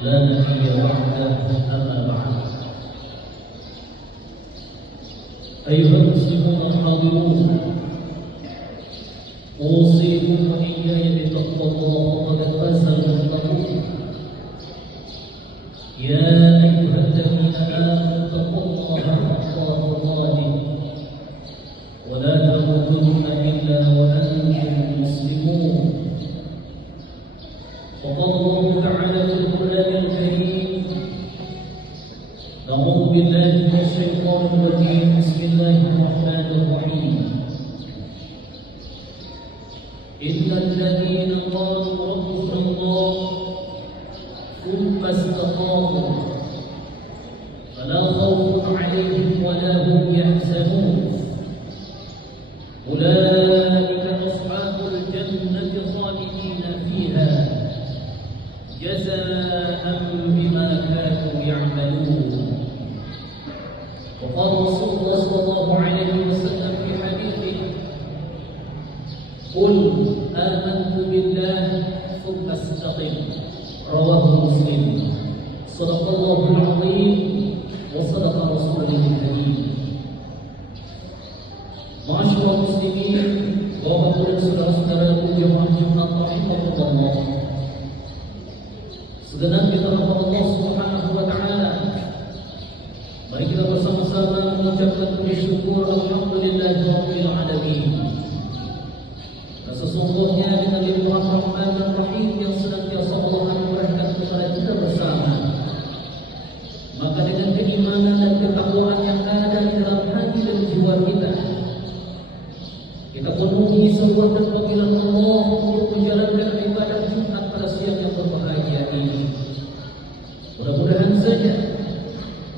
لا نبي بعده أما بعد. أيها المسلمون الحاضرون، أوصيكم وإياي بتقوى الله فقد فاز المتقون. يا أيها الذين آمنوا اتقوا الله حق تقاته ولا تموتن إلا وأنتم مسلمون. وقال الله تعالى في القرآن الكريم: أعوذ بالله من الشيطان الرجيم، بسم الله الرحمن الرحيم. إن الذين قالوا ربنا الله ثم استقاموا فلا خوف عليهم ولا هم يحزنون أولئك أصحاب الجنة خالدين فيها جزاء بما كانوا يعملون. وقال رسول الله صلى الله عليه وسلم في حديثه: قل آمنت بالله ثم استقم. رواه مسلم. صدق الله العظيم وصدق رسوله الكريم. Masyaallah muslimin, Bapak dan saudara-saudaraku jemaah Jumat rahimakumullah. Segenap kita rahmat Allah Subhanahu wa taala. Mari kita bersama-sama mengucapkan puji syukur alhamdulillahirabbil alamin. Dan sesungguhnya dengan limpah rahmat dan rahim yang senantiasa Allah anugerahkan kepada kita bersama, maka dengan keimanan dan ketakwaan yang ada di dalam hati dan jiwa kita penuhi seruan dan panggilan Allah untuk menjalankan ibadah Jumat pada siang yang berbahagia ini. Mudah-mudahan saja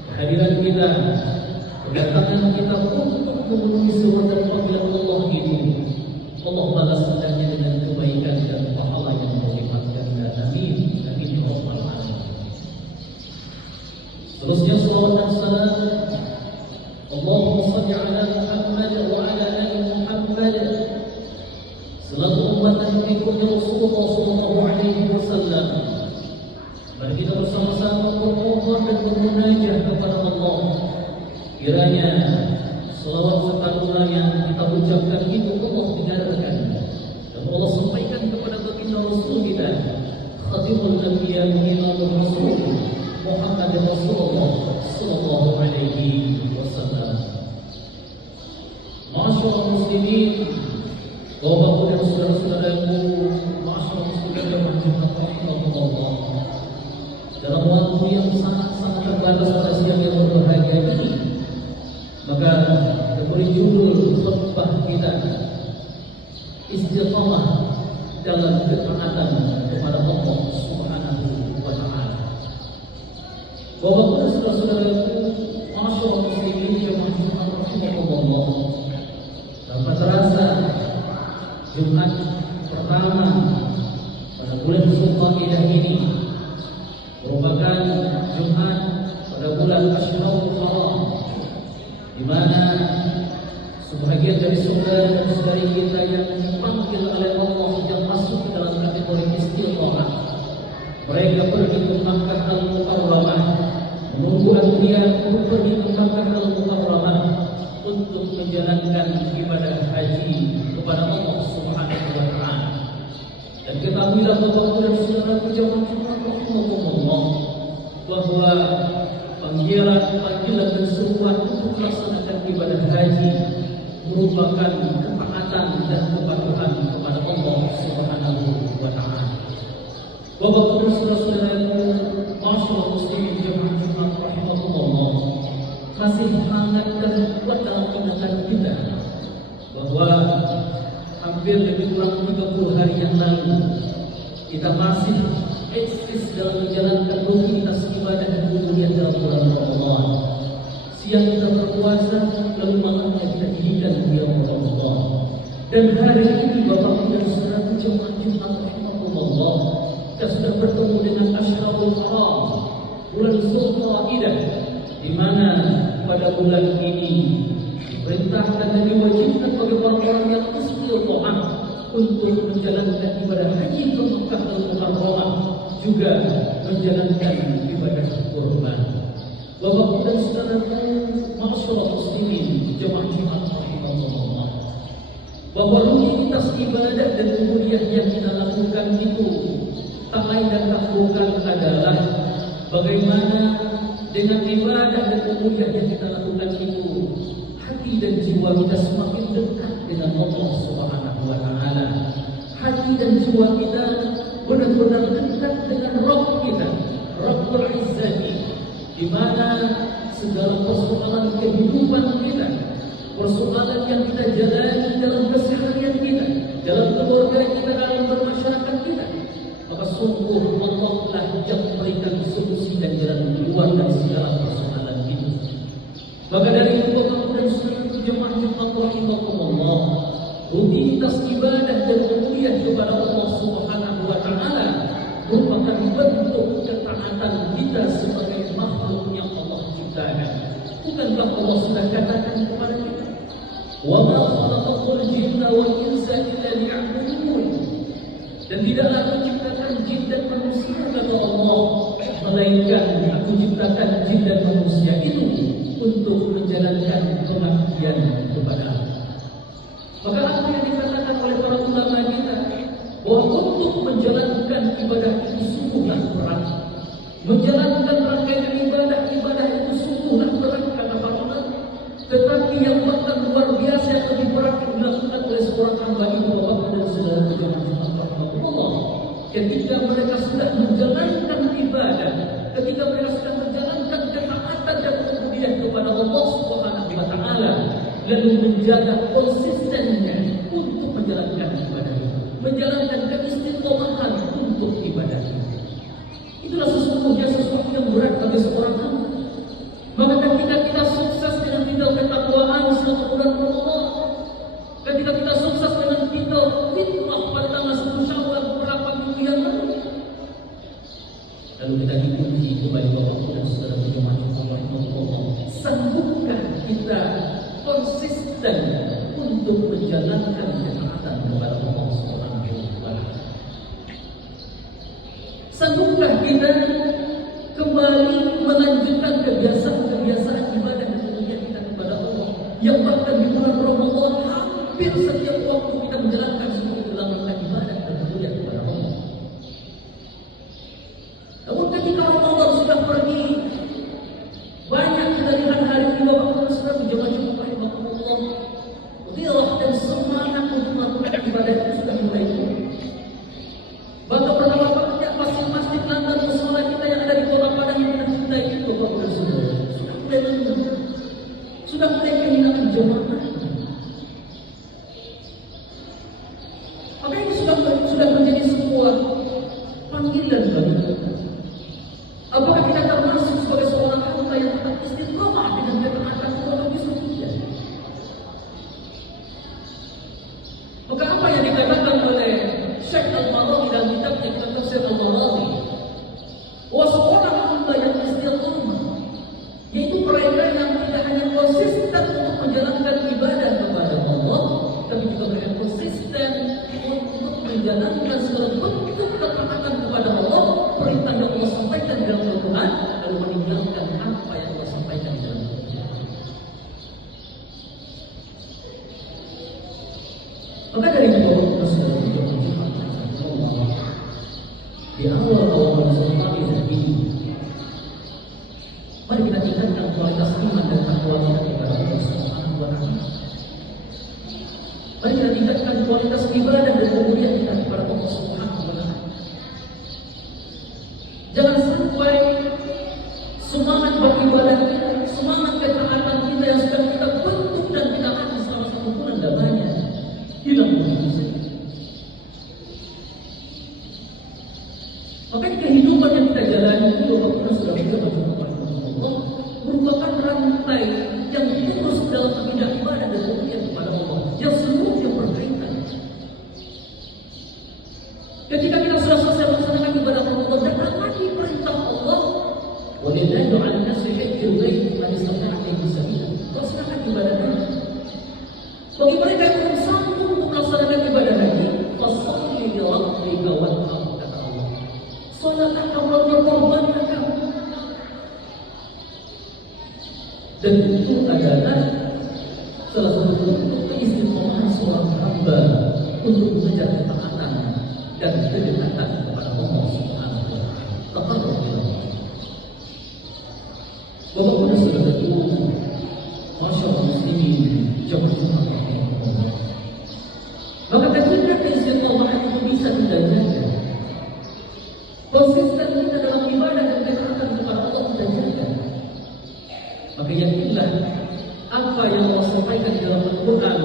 kehadiran kita, kedatangan kita untuk memenuhi seruan dan panggilan Allah ini, Allah balas dengannya dengan kebaikan dan pahala yang berlipat ganda. Amin. Amin ya rabbal alamin. Terusnya salawat dan salam Allahumma shalli ala Muhammad wa ala ali Muhammad selaku umat dan pengikutnya Rasulullah sallallahu alaihi wasallam. Mari kita bersama-sama bermohon dan bermunajat kepada Allah, kiranya selawat serta doa yang kita ucapkan itu Allah dengarkan dan Allah sampaikan kepada baginda Rasul kita, Khatimul Anbiya Imamul Rasul Muhammad Rasulullah sallallahu alaihi wasallam. Masyaallah muslimin, Bapak dan saudara-saudaraku, masyaallah muslimin yang rahimahumullah. Dalam waktu yang sangat terbatas pada siang yang berbahagia ini, maka kita beri judul khutbah kita istiqamah dalam ketaatan kepada Allah Subhanahu wa taala. Bapak dan saudara-saudaraku, masyaallah muslimin yang rahimahumullah. Dapat terasa Jumat pertama pada bulan Zulqa'dah ini merupakan Jumat pada bulan Asyurul Haram, di mana sebagian dari saudara dan saudari kita yang dipanggil oleh Allah yang masuk ke dalam kategori istiqamah, mereka pergi ke Makkah Al-Mukarramah, menunggu antrian untuk pergi ke Makkah Al-Mukarramah untuk menjalankan ibadah haji kepada Allah Subhanahu wa taala. Dan ketahuilah Bapak dan saudara jemaah Jumat rahimahumullah, bahwa panggilan dan seruan untuk melaksanakan ibadah haji merupakan ketaatan dan kepatuhan kepada Allah Subhanahu wa taala. Bapak dan saudara-saudaraku, masyaallah muslimin jemaah Jumat rahimahumullah, masih hangat dan kuat dalam ingatan kita bahwa hampir lebih kurang 30 hari yang lalu kita masih eksis dalam menjalankan rutinitas ibadah dan kemudian dalam bulan Ramadan. Siang kita berpuasa, lalu malamnya kita dihidang bulan Ramadan. Dan hari ini Bapak dan saudara jemaah Jumat rahimahumullah, kita sudah bertemu dengan Asyurul Haram, bulan Zulqa'dah, di mana pada bulan ini diperintahkan dan diwajibkan bagi orang-orang yang istiqamah untuk menjalankan ibadah haji ke Makkah Al-Mukarramah, juga menjalankan ibadah kurban. Bapak dan saudaraku, masyaallah muslimin, jemaah Jumat rahimahullah, bahwa rutinitas ibadah dan kemuliaan yang kita lakukan itu tak lain dan tak bukan adalah bagaimana dengan ibadah dan kemuliaan yang kita lakukan itu hati dan jiwa kita semakin dekat dengan Allah Subhanahu wa taala. Hati dan jiwa kita benar-benar dekat dengan Rabb kita, Rabbul Izzati, di mana segala persoalan kehidupan kita, persoalan yang kita jalani dalam keseharian kita, dalam keluarga kita, dalam bermasyarakat kita, maka sungguh Allah lah yang memberikan solusi dan jalan keluar dari segala persoalan itu. Maka dari itu Bapak dan Saudara jemaah rahimahumullah, rutinitas ibadah dan kemuliaan kepada Allah Subhanahu wa taala merupakan bentuk ketaatan kita sebagai makhluk yang Allah ciptakan. Bukankah Allah sudah katakan kepada kita, "Wa ma khalaqtul jinna wal insa illa liya'budun." Dan tidaklah aku ciptakan jin dan manusia, kata Allah, melainkan aku ciptakan jin dan manusia itu untuk menjalankan pengabdian kepada Allah. Maka apa yang dikatakan oleh para ulama kita, bahwa untuk menjalankan ibadah itu sungguhlah berat. Menjalankan rangkaian ibadah itu sungguhlah berat, kata para ulama. Tetapi yang bahkan luar biasa yang lebih berat yang dilakukan oleh seorang hamba itu, Bapak dan Saudara jemaah rahimahullah, ketika mereka sudah menjalankan ibadah, ketika mereka sudah menjalankan ketaatan dan kemuliaan kepada Allah Subhanahu wa taala, lalu menjaga konsistennya untuk menjalankan ibadah itu, menjalankan keistiqomahan untuk ibadah itu. Itulah sesungguhnya sesuatu yang berat bagi seorang hamba. Maka ketika kita sukses dengan tinggal ketakwaan selama bulan Ramadan, ketika kita sukses dengan tinggal fitrah pada tanggal 1 Syawal beberapa minggu yang lalu, lalu kita diuji kembali Bapak dan Saudara jemaah Allah, sanggupkah kita konsisten untuk menjalankan ketaatan kepada Allah Subhanahu wa taala? Sanggupkah kita kembali melanjutkan kebiasaan ibadah dan kemuliaan kita kepada Allah, yang bahkan di bulan Ramadan hampir setiap waktu kita menjalankan semua dalam rangka ibadah dan kemuliaan kepada Allah. Namun ketika Ramadan sudah pergi, banyak dari hari-hari ini Bapak dan Saudara jemaah rahimahullah, ghirah dan semangat untuk melakukan ibadah itu sudah mulai turun. Bahkan betapa banyak masjid-masjid lantar musola kita yang ada di Kota Padang yang kita cintai itu, Bapak dan Saudara, sudah mulai menurun, sudah mulai kehilangan jemaah. Maka ini sudah menjadi sebuah panggilan bagi kita. Apakah kita termasuk sebagai seorang hamba yang tetap istiqomah dengan ketaatan kepada Tuhan? Maka apa yang dikatakan oleh Syekh Al-Maraghi dalam kitabnya kitab Tafsir Al-Maraghi, bahwa seorang hamba yang istiqomah, yaitu mereka yang tidak hanya konsisten untuk menjalankan ibadah kepada Allah, tapi juga mereka konsisten untuk menjalankan segala bentuk ketaatan kepada Allah, perintah yang Allah sampaikan di dalam Al-Quran, lalu meninggalkan apa yang Allah sampaikan di dalam Al-Quran. Maka dari itu di awal Zulhijjah ini, mari kita tingkatkan kualitas iman dan takwa kita kepada Allah Subhanahu wa taala. Mari kita tingkatkan kualitas ibadah dan kemuliaan kita kepada Allah Subhanahu wa taala. Jangan sampai semangat beribadah kita, semangat ketaatan kita yang sudah kita bentuk dan kita latih selama 1 bulan lamanya hilang begitu saja. Maka kehidupan yang kita jalani itu Bapak sudah Allah merupakan rantai yang terus dalam akidah ibadah dan kemuliaan kepada Allah yang seluruhnya berkaitan. Ketika kita sudah selesai melaksanakan ibadah Allah dan lagi perintah Allah, walillahi 'alan nasi hajjul bait man istata'a ilaihi sabila. Laksanakan ibadah haji. Bagi mereka yang belum sanggup untuk melaksanakan ibadah haji, fasholli li rabbika wanhar. Salatlah kamu Dan itu adalah salah satu bentuk keistiqomahan seorang hamba untuk mengejar ketaatan dan kedekatan kepada Allah Subhanahu wa Ta'ala. Bapak Ibu saudaraku, masya Allah muslimin, jemaah Allah. Maka tentunya keistiqomahan itu bisa kita jaga. Konsisten kita dalam ibadah dan kedekatan kepada Allah kita jaga. Maka yakinlah apa yang Allah sampaikan di dalam Al-Quran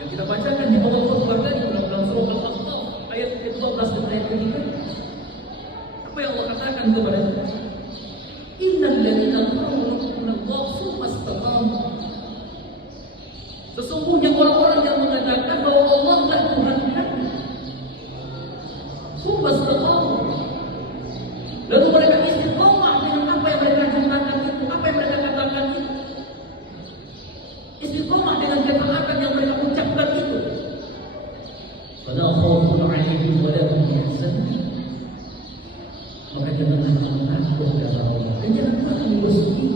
yang kita bacakan di bawah khutbah tadi dalam surah Al-Ahqaf ayat 12 dan ayat 13. Apa yang Allah katakan kepada kita? Innal ladzina qalu rabbuna Allah tsumma istaqamu. Sesungguhnya orang-orang yang mengatakan bahwa Allah lah Tuhan kami. Tsumma istaqamu. Lalu mereka istiqomah dengan apa yang mereka katakan itu, apa yang mereka katakan itu. Istiqomah dengan ketaatan yang mereka ucapkan itu. Fala khaufun 'alaihim wa la hum yahzanun. Maka janganlah kamu takut kepada Allah dan janganlah kamu bersedih.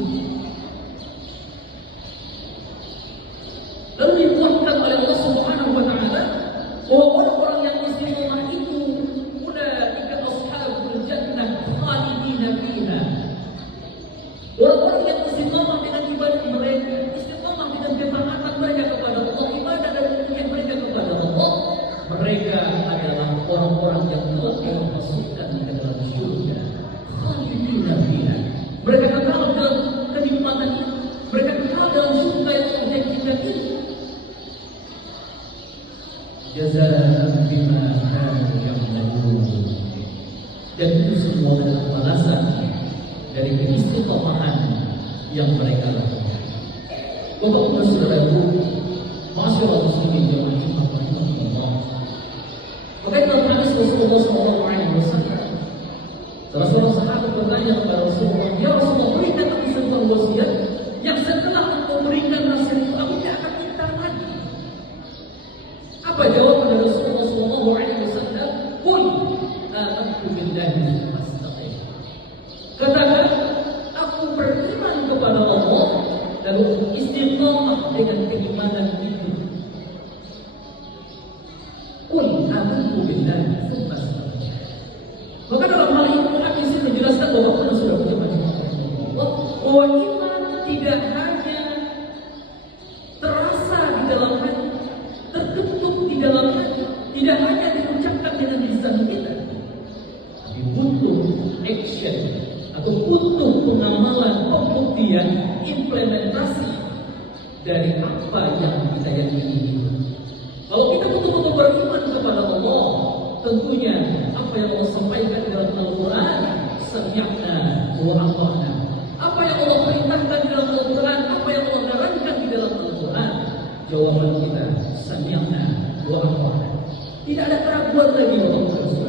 Lalu dikuatkan oleh Allah Subhanahu wa Ta'ala bahwa orang-orang yang istiqomah itu ulaika ashabul jannah khalidina fiha. Orang-orang yang istiqomah dengan ibadah mereka, istiqomah dengan ketaatan mereka kepada Allah, ibadah dan ujian mereka kepada Allah, mereka adalah orang-orang yang telah dimasukkan ke dalam surga. Khalidina fiha. Mereka kekal dalam kenikmatan itu. Mereka kekal dalam surga yang menjanjikan itu. Jazaa'an bima kanu ya'malun. Dan itu semua adalah balasan dari keistiqomahan yang mereka lakukan. Bapak-bapak saudaraku, masyaallah muslimin jemaah Allah. Maka dalam hadis Rasulullah SAW, salah seorang sahabat bertanya kepada Rasulullah, ya Rasulullah, berikan aku sebuah wasiat yang setelah engkau berikan nasihat itu aku tidak akan minta lagi. Apa jawaban dari Rasulullah SAW? Qul amantu billahi fastaqim. Katakan, aku beriman kepada Allah, lalu istiqamah dengan keimanan itu. Qul amantu billahi fastaqim. Maka dalam hal ini hadis ini menjelaskan bahwa kita sudah punya macam Allah, bahwa iman tidak hanya terasa di dalam hati, terketuk di dalam hati, tidak hanya diucapkan dengan lisan kita, tapi butuh action atau butuh pengamalan, pembuktian, implementasi dari apa yang kita yakini. Kalau kita betul-betul beriman kepada Allah, tentunya apa yang Allah sampaikan dalam Al-Quran, sami'na wa ata'na. Apa yang Allah perintahkan di dalam Al-Quran, apa yang Allah garantikan di dalam Al-Quran, jawaban kita sami'na wa ata'na. Tidak ada keraguan lagi, Bapak.